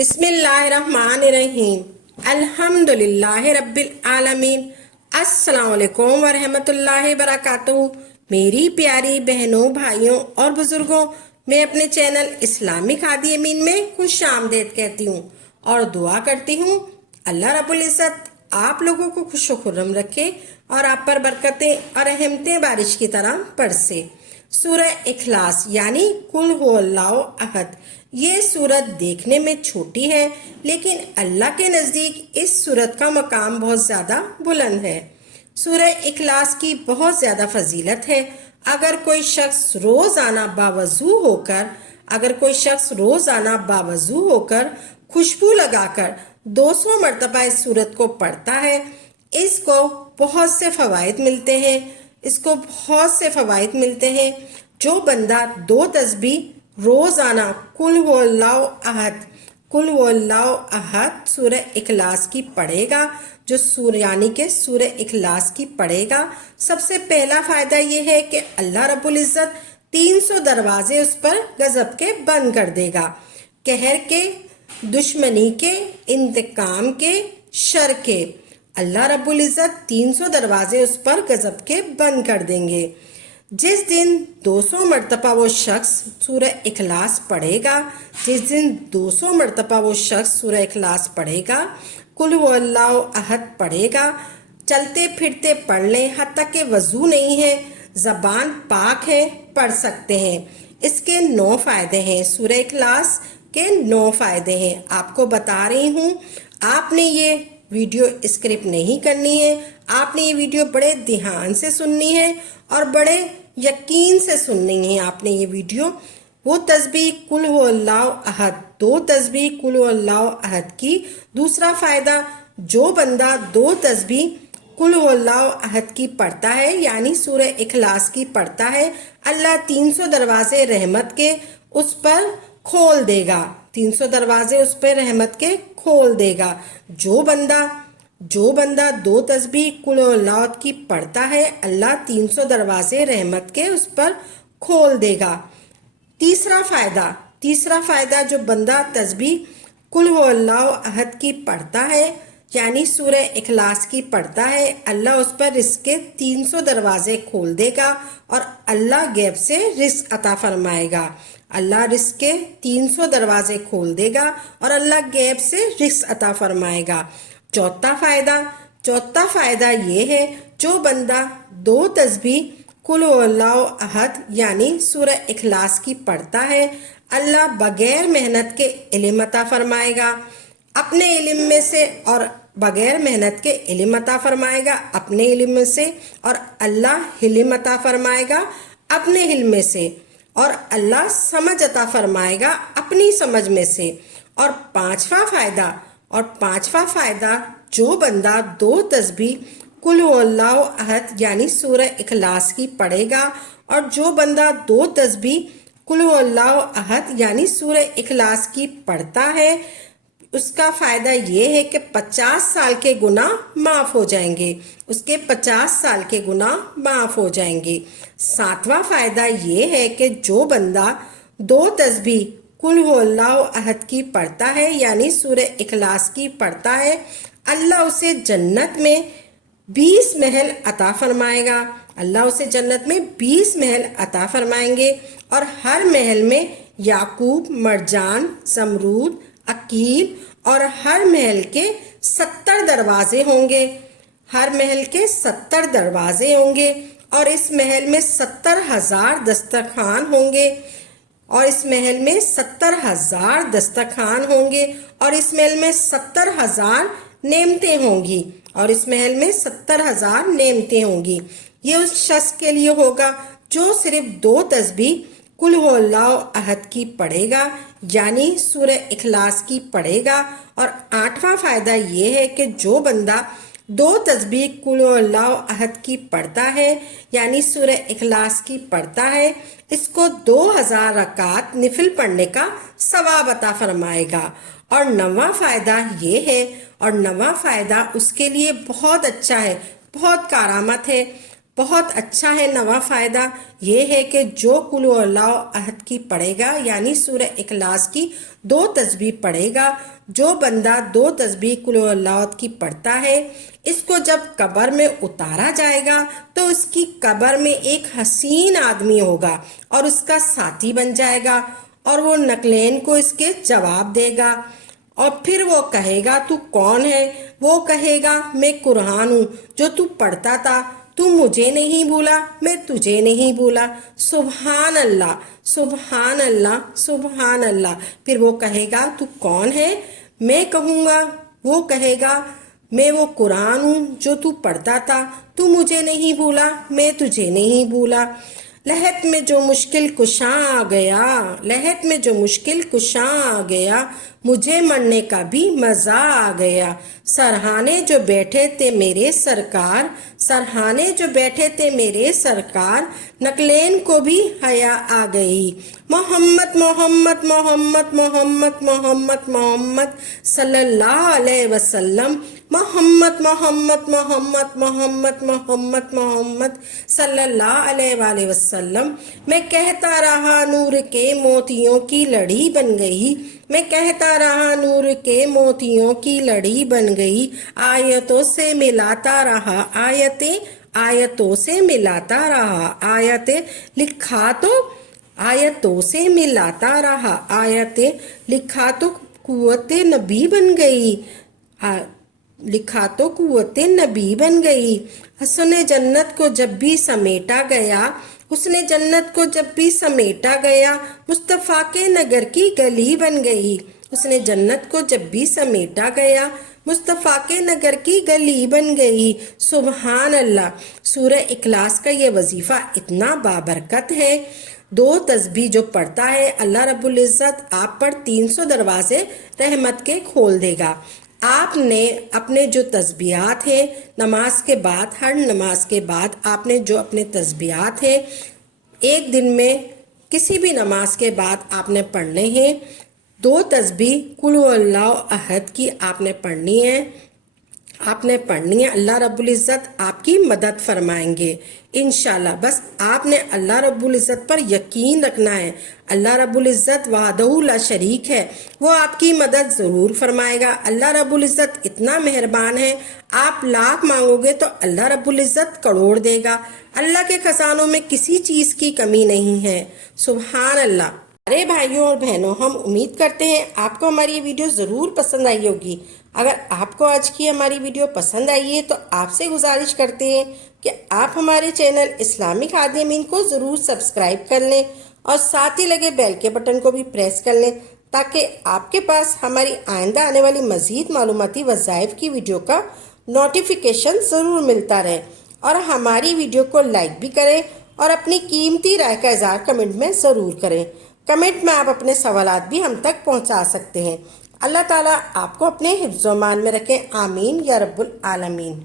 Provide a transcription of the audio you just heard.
بسم اللہ الرحمن الرحیم الحمدللہ رب العالمین۔ السلام علیکم ورحمۃ اللہ وبرکاتہ۔ میری پیاری بہنوں، بھائیوں اور بزرگوں، میں اپنے چینل اسلامک ہادی امین میں خوش آمدید کہتی ہوں اور دعا کرتی ہوں اللہ رب العزت آپ لوگوں کو خوش و خرم رکھے اور آپ پر برکتیں اور رحمتیں بارش کی طرح برسے۔ سورہ اخلاص یعنی قل هو اللہ احد، یہ سورت دیکھنے میں چھوٹی ہے لیکن اللہ کے نزدیک اس سورت کا مقام بہت زیادہ بلند ہے۔ سورہ اخلاص کی بہت زیادہ فضیلت ہے۔ اگر کوئی شخص روزانہ باوضو ہو کر خوشبو لگا کر 200 مرتبہ اس سورت کو پڑھتا ہے، اس کو بہت سے فوائد ملتے ہیں۔ جو بندہ 2 تسبیح روزانہ قل هو اللہ احد سورہ اخلاص کی پڑھے گا، یعنی کہ سورہ اخلاص کی پڑھے گا، سب سے پہلا فائدہ یہ ہے کہ اللہ رب العزت 300 دروازے اس پر غضب کے بند کر دے گا، قہر کے، دشمنی کے، انتقام کے، شر کے۔ اللہ رب العزت 300 دروازے اس پر غضب کے بند کر دیں گے۔ جس دن 200 مرتبہ وہ شخص سورہ اخلاص پڑھے گا، قل هو اللہ احد پڑھے گا، چلتے پھرتے پڑھ لیں، حتیٰ کہ وضو نہیں ہے، زبان پاک ہے، پڑھ سکتے ہیں۔ اس کے 9 فائدے ہیں، سورہ اخلاص کے 9 فائدے ہیں۔ آپ کو بتا رہی ہوں، آپ نے یہ ویڈیو اسکرپ نہیں کرنی ہے، آپ نے یہ ویڈیو بڑے دھیان سے سننی ہے اور بڑے یقین سے سننی ہے۔ آپ نے یہ ویڈیو وہ تسبیح قل هو اللہ احد، 2 تسبیح قل هو اللہ احد کی۔ دوسرا فائدہ، جو بندہ 2 تسبیح قل هو اللہ احد کی پڑھتا ہے یعنی سورہ اخلاص کی پڑھتا ہے، اللہ 300 دروازے رحمت کے اس پر کھول دے گا، 300 دروازے اس پہ رحمت کے کھول دے گا۔ جو بندہ 2 تسبیح قل هو اللہ کی پڑھتا ہے، اللہ 300 دروازے رحمت کے اس پر کھول دے گا۔ تیسرا فائدہ، جو بندہ تسبیح قل هو اللہ احد کی پڑھتا ہے یعنی سورہ اخلاص کی پڑھتا ہے، اللہ اس پر رزق کے 300 دروازے کھول دے گا اور اللہ غیب سے رزق عطا فرمائے گا۔ اللہ رزق کے 300 دروازے کھول دے گا اور اللہ غیب سے رزق عطا فرمائے گا۔ چوتھا فائدہ یہ ہے، جو بندہ 2 تسبیح قل هو اللہ احد یعنی سورہ اخلاص کی پڑھتا ہے، اللہ بغیر محنت کے علم عطا فرمائے گا اپنے علم میں سے، اور بغیر محنت کے علم عطا فرمائے گا اپنے علم میں سے، اور اللہ حلم عطا فرمائے گا اپنے حلم میں سے، اور اللہ سمجھ عطا فرمائے گا اپنی سمجھ میں سے۔ اور پانچواں فائدہ، جو بندہ 2 تسبیح قل هو اللہ احد یعنی سورہ اخلاص کی پڑھے گا، اور جو بندہ 2 تسبیح قل هو اللہ احد یعنی سورہ اخلاص کی پڑھتا ہے، اس کا فائدہ یہ ہے کہ 50 سال کے گناہ معاف ہو جائیں گے، اس کے 50 سال کے گناہ معاف ہو جائیں گے۔ 7واں فائدہ یہ ہے کہ جو بندہ 2 تسبیح قل هو اللہ احد کی پڑھتا ہے یعنی سورہ اخلاص کی پڑھتا ہے، اللہ اسے جنت میں 20 محل عطا فرمائے گا، اللہ اسے جنت میں 20 محل عطا فرمائیں گے، اور ہر محل میں یاقوت، مرجان، زمرود، عقیل، اور ہر محل کے 70 دروازے ہوں گے، اور اس محل میں 70,000 دسترخوان ہوں گے، اور اس محل میں 70,000 نعمتیں ہوں گی، یہ اس شخص کے لیے ہوگا جو صرف 2 تسبیح قل هو اللہ احد کی پڑھے گا یعنی سورہ اخلاص کی پڑھے گا۔ اور 8واں فائدہ یہ ہے کہ جو بندہ 2 تسبیح قل هو اللہ احد کی پڑھتا ہے یعنی سورہ اخلاص کی پڑھتا ہے، اس کو 2000 رکعت نفل پڑھنے کا ثواب عطا فرمائے گا۔ اور 9واں فائدہ یہ ہے، اور 9واں فائدہ اس کے لیے بہت اچھا ہے، بہت کارآمد ہے، بہت اچھا ہے۔ 9واں فائدہ یہ ہے کہ جو قل هو اللہ احد کی پڑھے گا یعنی سورہ اخلاص کی دو تسبیح پڑھے گا۔ جو بندہ دو تسبیح قل هو اللہ احد کی پڑھتا ہے، اس کو جب قبر میں اتارا جائے گا تو اس کی قبر میں ایک حسین آدمی ہوگا اور اس کا ساتھی بن جائے گا، اور وہ نقلین کو اس کے جواب دے گا، اور پھر وہ کہے گا تو کون ہے؟ وہ کہے گا میں قرآن ہوں جو تو پڑھتا تھا، تو مجھے نہیں بھولا، میں تجھے نہیں بھولا۔ سبحان اللہ، سبحان اللہ، سبحان اللہ۔ پھر وہ کہے گا تو کون ہے؟ میں کہوں گا، وہ کہے گا میں وہ قرآن ہوں جو تو پڑھتا تھا، تو مجھے نہیں بھولا، میں تجھے نہیں بھولا۔ لحد میں جو مشکل کشاں آ گیا، لحد میں جو مشکل کشاں آ گیا، مجھے مرنے کا بھی مزہ آ گیا۔ سرہانے جو بیٹھے تھے میرے سرکار، سرہانے جو بیٹھے تھے میرے سرکار، نقلین کو بھی حیا آ گئی۔ محمد محمد محمد محمد محمد محمد صلی اللہ علیہ وسلم، محمد محمد محمد محمد محمد محمد صلی اللہ علیہ وآلہ وسلم۔ میں کہتا رہا نور کے موتیوں کی لڑی بن گئی، میں کہتا رہا نور کے موتیوں کی لڑی بن گئی، آیتوں سے ملاتا رہا آیتیں، آیتوں سے ملاتا رہا آیتیں، لکھا تو آیتوں سے ملاتا رہا آیتیں، لکھا تو قوت نبی بن گئی، لکھا تو قوت نبی بن گئی۔ حسن جنت کو جب بھی سمیٹا گیا، حسن جنت کو جب بھی سمیٹا گیا، مصطفیٰ کے نگر کی گلی بن گئی، حسن جنت کو جب بھی سمیٹا گیا، مصطفیٰ کے نگر کی گلی بن گئی۔ سبحان اللہ۔ سورہ اخلاص کا یہ وظیفہ اتنا بابرکت ہے، دو تسبیح جو پڑھتا ہے اللہ رب العزت آپ پر 300 دروازے رحمت کے کھول دے گا۔ آپ نے اپنے جو تسبیحات ہیں نماز کے بعد، ہر نماز کے بعد آپ نے جو اپنے تسبیحات ہیں ایک دن میں کسی بھی نماز کے بعد آپ نے پڑھنے ہیں، دو تسبیح قل هو اللہ احد کی آپ نے پڑھنی ہے، آپ نے پڑھنی ہے۔ اللہ رب العزت آپ کی مدد فرمائیں گے انشاءاللہ۔ بس آپ نے اللہ رب العزت پر یقین رکھنا ہے، اللہ رب العزت وحدہ لا شریک ہے، وہ آپ کی مدد ضرور فرمائے گا۔ اللہ رب العزت اتنا مہربان ہے، آپ لاکھ مانگو گے تو اللہ رب العزت کروڑ دے گا۔ اللہ کے خزانوں میں کسی چیز کی کمی نہیں ہے۔ سبحان اللہ۔ ارے بھائیوں اور بہنوں، ہم امید کرتے ہیں آپ کو ہماری یہ ویڈیو ضرور پسند آئی ہوگی۔ اگر آپ کو آج کی ہماری ویڈیو پسند آئی ہے تو آپ سے گزارش کرتے ہیں کہ آپ ہمارے چینل اسلامی خادمین کو ضرور سبسکرائب کر لیں اور ساتھ ہی لگے بیل کے بٹن کو بھی پریس کر لیں تاکہ آپ کے پاس ہماری آئندہ آنے والی مزید معلوماتی وظائف کی ویڈیو کا نوٹیفیکیشن ضرور ملتا رہے، اور ہماری ویڈیو کو لائک بھی کریں اور اپنی قیمتی رائے کا اظہار کمنٹ میں ضرور کریں۔ کمنٹ میں آپ اپنے سوالات بھی ہم تک پہنچا سکتے ہیں۔ اللہ تعالیٰ آپ کو اپنے حفظ و امان میں رکھیں، آمین یا رب العالمین۔